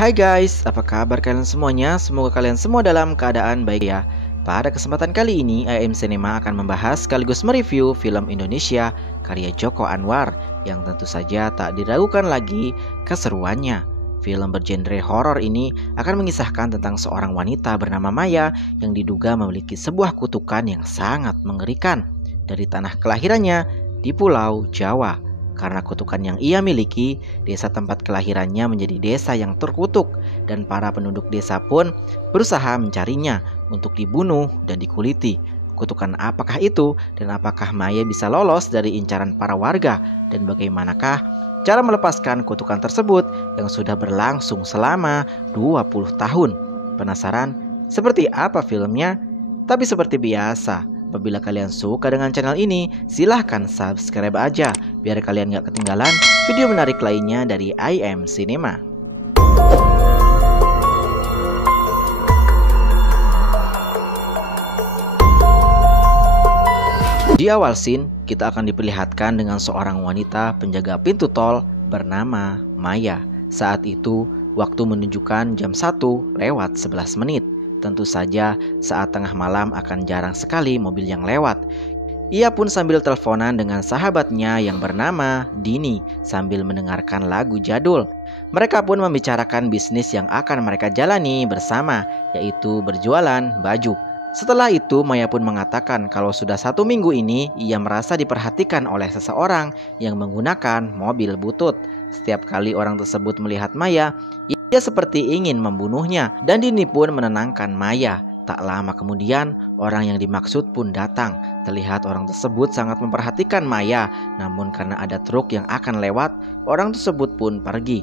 Hai guys, apa kabar kalian semuanya? Semoga kalian semua dalam keadaan baik ya. Pada kesempatan kali ini, IM Cinema akan membahas sekaligus mereview film Indonesia karya Joko Anwar yang tentu saja tak diragukan lagi keseruannya. Film bergenre horor ini akan mengisahkan tentang seorang wanita bernama Maya yang diduga memiliki sebuah kutukan yang sangat mengerikan dari tanah kelahirannya di Pulau Jawa. Karena kutukan yang ia miliki, desa tempat kelahirannya menjadi desa yang terkutuk dan para penduduk desa pun berusaha mencarinya untuk dibunuh dan dikuliti. Kutukan apakah itu dan apakah Maya bisa lolos dari incaran para warga dan bagaimanakah cara melepaskan kutukan tersebut yang sudah berlangsung selama 20 tahun? Penasaran seperti apa filmnya? Tapi seperti biasa, apabila kalian suka dengan channel ini, silahkan subscribe aja biar kalian gak ketinggalan video menarik lainnya dari IM Cinema. Di awal scene, kita akan diperlihatkan dengan seorang wanita penjaga pintu tol bernama Maya. Saat itu, waktu menunjukkan jam 1:11. Tentu saja saat tengah malam akan jarang sekali mobil yang lewat. Ia pun sambil teleponan dengan sahabatnya yang bernama Dini sambil mendengarkan lagu jadul. Mereka pun membicarakan bisnis yang akan mereka jalani bersama, yaitu berjualan baju. Setelah itu Maya pun mengatakan kalau sudah 1 minggu ini ia merasa diperhatikan oleh seseorang yang menggunakan mobil butut. Setiap kali orang tersebut melihat Maya, ia seperti ingin membunuhnya dan Dini pun menenangkan Maya. Tak lama kemudian orang yang dimaksud pun datang. Terlihat orang tersebut sangat memperhatikan Maya, namun karena ada truk yang akan lewat, orang tersebut pun pergi.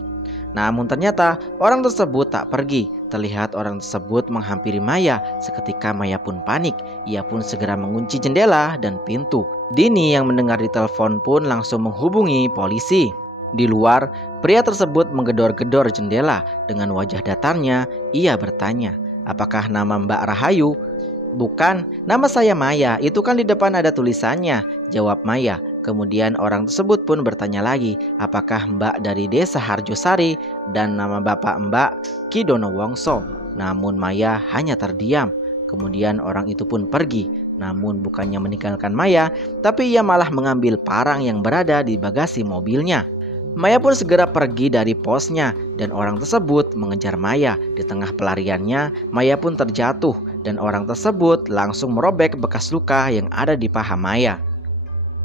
Namun ternyata orang tersebut tak pergi. Terlihat orang tersebut menghampiri Maya. Seketika Maya pun panik. Ia pun segera mengunci jendela dan pintu. Dini yang mendengar di telepon pun langsung menghubungi polisi. Di luar, pria tersebut menggedor-gedor jendela. Dengan wajah datarnya, ia bertanya, "Apakah nama Mbak Rahayu?" "Bukan, nama saya Maya, itu kan di depan ada tulisannya," jawab Maya. Kemudian orang tersebut pun bertanya lagi, "Apakah Mbak dari desa Harjosari dan nama bapak Mbak Kidono Wongso?" Namun Maya hanya terdiam. Kemudian orang itu pun pergi. Namun bukannya meninggalkan Maya, tapi ia malah mengambil parang yang berada di bagasi mobilnya. Maya pun segera pergi dari posnya dan orang tersebut mengejar Maya. Di tengah pelariannya, Maya pun terjatuh dan orang tersebut langsung merobek bekas luka yang ada di paha Maya.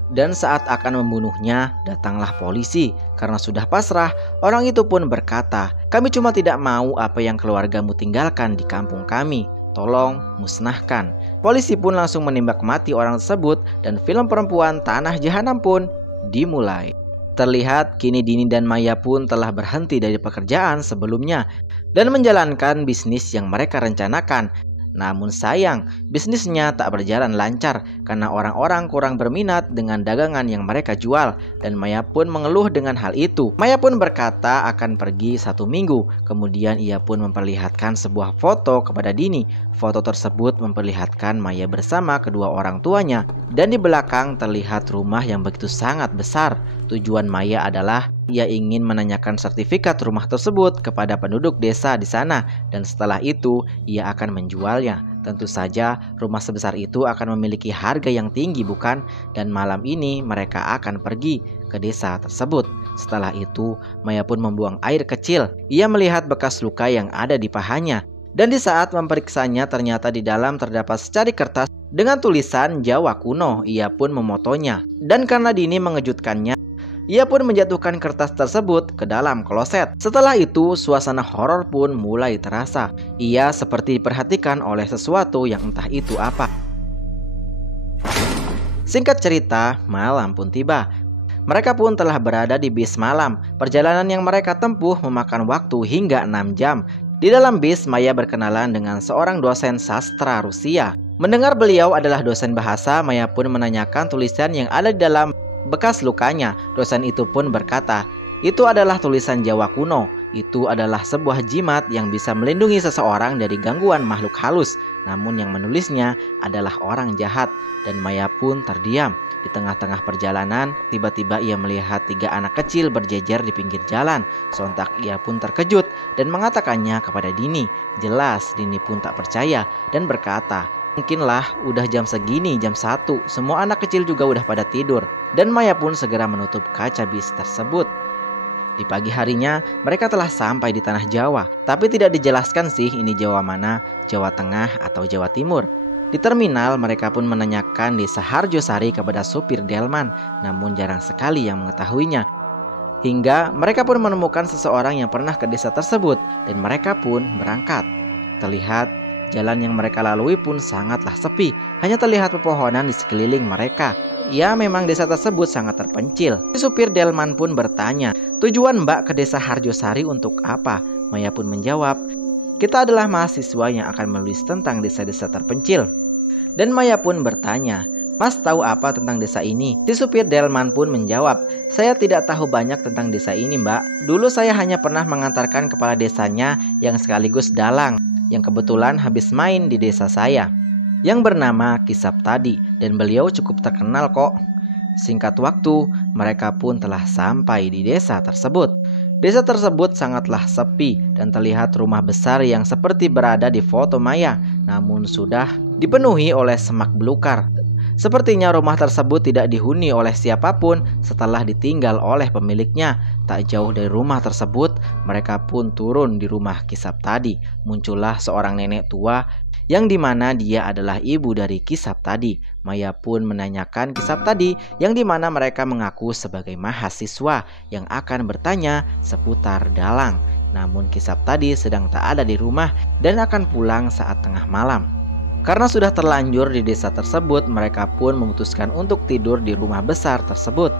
Dan saat akan membunuhnya, datanglah polisi. Karena sudah pasrah, orang itu pun berkata, "Kami cuma tidak mau apa yang keluargamu tinggalkan di kampung kami. Tolong musnahkan." Polisi pun langsung menembak mati orang tersebut dan film perempuan Tanah Jahanam pun dimulai. Terlihat kini Dini dan Maya pun telah berhenti dari pekerjaan sebelumnya dan menjalankan bisnis yang mereka rencanakan. Namun sayang, bisnisnya tak berjalan lancar karena orang-orang kurang berminat dengan dagangan yang mereka jual dan Maya pun mengeluh dengan hal itu. Maya pun berkata akan pergi 1 minggu. Kemudian ia pun memperlihatkan sebuah foto kepada Dini. Foto tersebut memperlihatkan Maya bersama kedua orang tuanya dan di belakang terlihat rumah yang begitu sangat besar. Tujuan Maya adalah ia ingin menanyakan sertifikat rumah tersebut kepada penduduk desa di sana dan setelah itu ia akan menjualnya. Tentu saja rumah sebesar itu akan memiliki harga yang tinggi bukan? Dan malam ini mereka akan pergi ke desa tersebut. Setelah itu Maya pun membuang air kecil. Ia melihat bekas luka yang ada di pahanya. Dan di saat memeriksanya ternyata di dalam terdapat secari kertas dengan tulisan Jawa kuno. Ia pun memotonya. Dan karena Dini mengejutkannya, ia pun menjatuhkan kertas tersebut ke dalam kloset. Setelah itu suasana horor pun mulai terasa. Ia seperti diperhatikan oleh sesuatu yang entah itu apa. Singkat cerita, malam pun tiba. Mereka pun telah berada di bis malam. Perjalanan yang mereka tempuh memakan waktu hingga 6 jam. Di dalam bis, Maya berkenalan dengan seorang dosen sastra Rusia. Mendengar beliau adalah dosen bahasa, Maya pun menanyakan tulisan yang ada di dalam bekas lukanya. Dosen itu pun berkata, "Itu adalah tulisan Jawa kuno. Itu adalah sebuah jimat yang bisa melindungi seseorang dari gangguan makhluk halus. Namun yang menulisnya adalah orang jahat." Dan Maya pun terdiam. Di tengah-tengah perjalanan, tiba-tiba ia melihat 3 anak kecil berjejer di pinggir jalan. Sontak ia pun terkejut dan mengatakannya kepada Dini. Jelas Dini pun tak percaya dan berkata, "Mungkinlah udah jam segini, jam 1. Semua anak kecil juga udah pada tidur." Dan Maya pun segera menutup kaca bis tersebut. Di pagi harinya, mereka telah sampai di tanah Jawa. Tapi tidak dijelaskan sih ini Jawa mana, Jawa Tengah atau Jawa Timur. Di terminal, mereka pun menanyakan desa Harjosari kepada supir Delman, namun jarang sekali yang mengetahuinya. Hingga mereka pun menemukan seseorang yang pernah ke desa tersebut, dan mereka pun berangkat. Terlihat jalan yang mereka lalui pun sangatlah sepi, hanya terlihat pepohonan di sekeliling mereka. Ya, memang desa tersebut sangat terpencil. Si supir Delman pun bertanya, "Tujuan Mbak ke desa Harjosari untuk apa?" Maya pun menjawab, "Kita adalah mahasiswa yang akan menulis tentang desa-desa terpencil." Dan Maya pun bertanya, "Mas tahu apa tentang desa ini?" Si supir Delman pun menjawab, "Saya tidak tahu banyak tentang desa ini Mbak. Dulu saya hanya pernah mengantarkan kepala desanya yang sekaligus dalang, yang kebetulan habis main di desa saya, yang bernama Ki Saptadi, dan beliau cukup terkenal kok." Singkat waktu, mereka pun telah sampai di desa tersebut. Desa tersebut sangatlah sepi dan terlihat rumah besar yang seperti berada di foto Maya, namun sudah dipenuhi oleh semak belukar. Sepertinya rumah tersebut tidak dihuni oleh siapapun setelah ditinggal oleh pemiliknya. Tak jauh dari rumah tersebut, mereka pun turun di rumah Ki Saptadi. Muncullah seorang nenek tua yang dimana dia adalah ibu dari Ki Saptadi. Maya pun menanyakan Ki Saptadi yang dimana mereka mengaku sebagai mahasiswa yang akan bertanya seputar dalang. Namun Ki Saptadi sedang tak ada di rumah dan akan pulang saat tengah malam. Karena sudah terlanjur di desa tersebut, mereka pun memutuskan untuk tidur di rumah besar tersebut.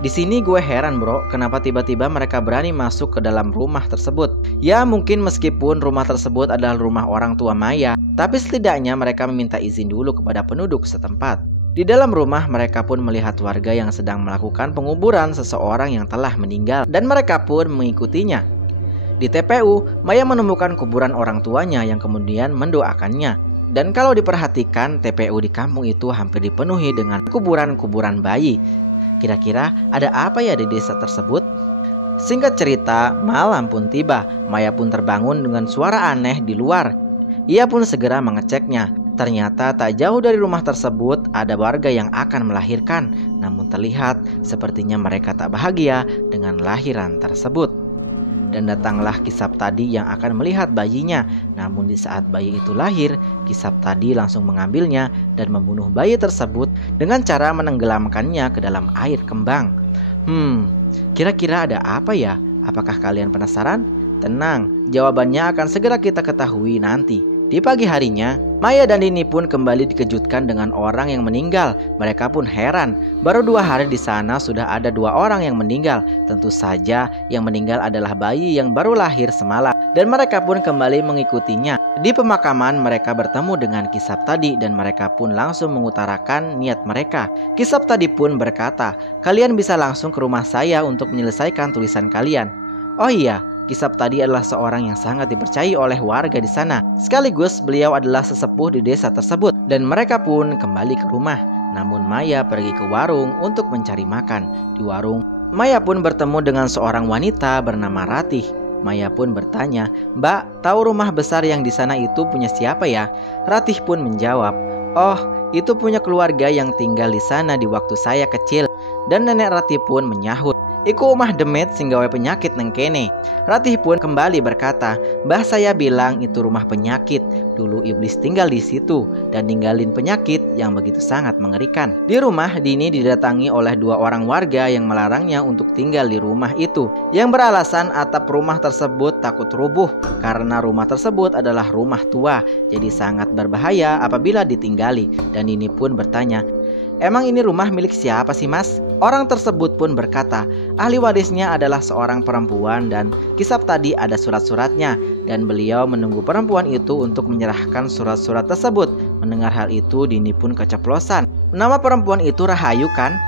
Di sini gue heran bro, kenapa tiba-tiba mereka berani masuk ke dalam rumah tersebut. Ya mungkin meskipun rumah tersebut adalah rumah orang tua Maya, tapi setidaknya mereka meminta izin dulu kepada penduduk setempat. Di dalam rumah mereka pun melihat warga yang sedang melakukan penguburan seseorang yang telah meninggal, dan mereka pun mengikutinya. Di TPU, Maya menemukan kuburan orang tuanya yang kemudian mendoakannya. Dan kalau diperhatikan, TPU di kampung itu hampir dipenuhi dengan kuburan-kuburan bayi. Kira-kira ada apa ya di desa tersebut? Singkat cerita, malam pun tiba. Maya pun terbangun dengan suara aneh di luar. Ia pun segera mengeceknya. Ternyata tak jauh dari rumah tersebut ada warga yang akan melahirkan. Namun terlihat sepertinya mereka tak bahagia dengan lahiran tersebut. Dan datanglah Ki Saptadi yang akan melihat bayinya. Namun di saat bayi itu lahir, Ki Saptadi langsung mengambilnya dan membunuh bayi tersebut dengan cara menenggelamkannya ke dalam air kembang. Kira-kira ada apa ya? Apakah kalian penasaran? Tenang, jawabannya akan segera kita ketahui nanti. Di pagi harinya, Maya dan Dini pun kembali dikejutkan dengan orang yang meninggal. Mereka pun heran, baru 2 hari di sana sudah ada 2 orang yang meninggal. Tentu saja yang meninggal adalah bayi yang baru lahir semalam. Dan mereka pun kembali mengikutinya. Di pemakaman mereka bertemu dengan Ki Saptadi dan mereka pun langsung mengutarakan niat mereka. Ki Saptadi pun berkata, "Kalian bisa langsung ke rumah saya untuk menyelesaikan tulisan kalian." Oh iya, Ki Saptadi adalah seorang yang sangat dipercayai oleh warga di sana. Sekaligus beliau adalah sesepuh di desa tersebut. Dan mereka pun kembali ke rumah. Namun Maya pergi ke warung untuk mencari makan. Di warung, Maya pun bertemu dengan seorang wanita bernama Ratih. Maya pun bertanya, "Mbak, tahu rumah besar yang di sana itu punya siapa ya?" Ratih pun menjawab, "Oh, itu punya keluarga yang tinggal di sana di waktu saya kecil." Dan nenek Ratih pun menyahut, "Iku omah demet sing gawe penyakit neng kene." Ratih pun kembali berkata, "Mbah saya bilang itu rumah penyakit. Dulu iblis tinggal di situ dan ninggalin penyakit yang begitu sangat mengerikan." Di rumah, Dini didatangi oleh 2 orang warga yang melarangnya untuk tinggal di rumah itu, yang beralasan atap rumah tersebut takut rubuh karena rumah tersebut adalah rumah tua, jadi sangat berbahaya apabila ditinggali. Dan Dini pun bertanya, "Emang ini rumah milik siapa sih mas?" Orang tersebut pun berkata, ahli warisnya adalah seorang perempuan dan Ki Saptadi ada surat-suratnya. Dan beliau menunggu perempuan itu untuk menyerahkan surat-surat tersebut. Mendengar hal itu, Dini pun keceplosan. "Nama perempuan itu Rahayu kan?"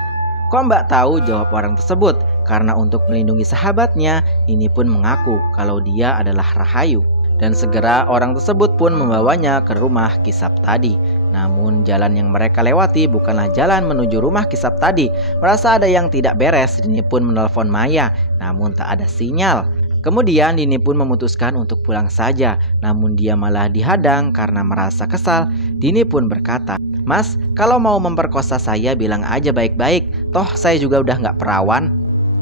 "Kok mbak tahu?" jawab orang tersebut. Karena untuk melindungi sahabatnya, Dini pun mengaku kalau dia adalah Rahayu. Dan segera orang tersebut pun membawanya ke rumah Ki Saptadi. Namun jalan yang mereka lewati bukanlah jalan menuju rumah Kisap tadi. Merasa ada yang tidak beres, Dini pun menelpon Maya, namun tak ada sinyal. Kemudian Dini pun memutuskan untuk pulang saja, namun dia malah dihadang karena merasa kesal. Dini pun berkata, "Mas, kalau mau memperkosa saya bilang aja baik-baik, toh saya juga udah nggak perawan."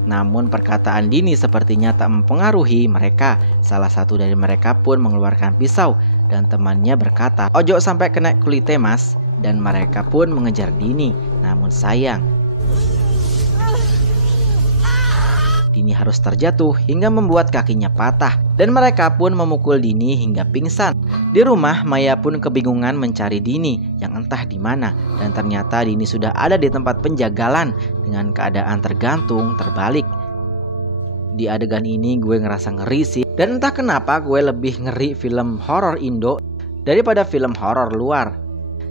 Namun perkataan Dini sepertinya tak mempengaruhi mereka. Salah satu dari mereka pun mengeluarkan pisau dan temannya berkata, "Ojo sampai kena kulite mas." Dan mereka pun mengejar Dini. Namun sayang, Dini harus terjatuh hingga membuat kakinya patah. Dan mereka pun memukul Dini hingga pingsan. Di rumah, Maya pun kebingungan mencari Dini yang entah di mana. Dan ternyata Dini sudah ada di tempat penjagalan dengan keadaan tergantung terbalik. Di adegan ini gue ngerasa ngeri sih. Dan entah kenapa gue lebih ngeri film horor Indo daripada film horor luar.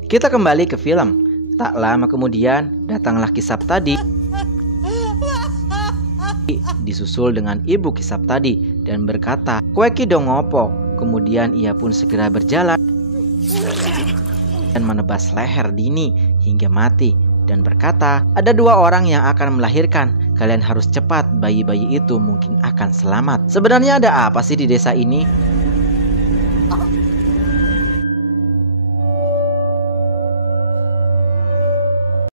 Kita kembali ke film. Tak lama kemudian datanglah Kisap tadi, disusul dengan ibu Kisap tadi dan berkata, "Kowe ki dong ngopo?" Kemudian ia pun segera berjalan dan menebas leher Dini hingga mati dan berkata, "Ada 2 orang yang akan melahirkan. Kalian harus cepat, bayi-bayi itu mungkin akan selamat." Sebenarnya ada apa sih di desa ini?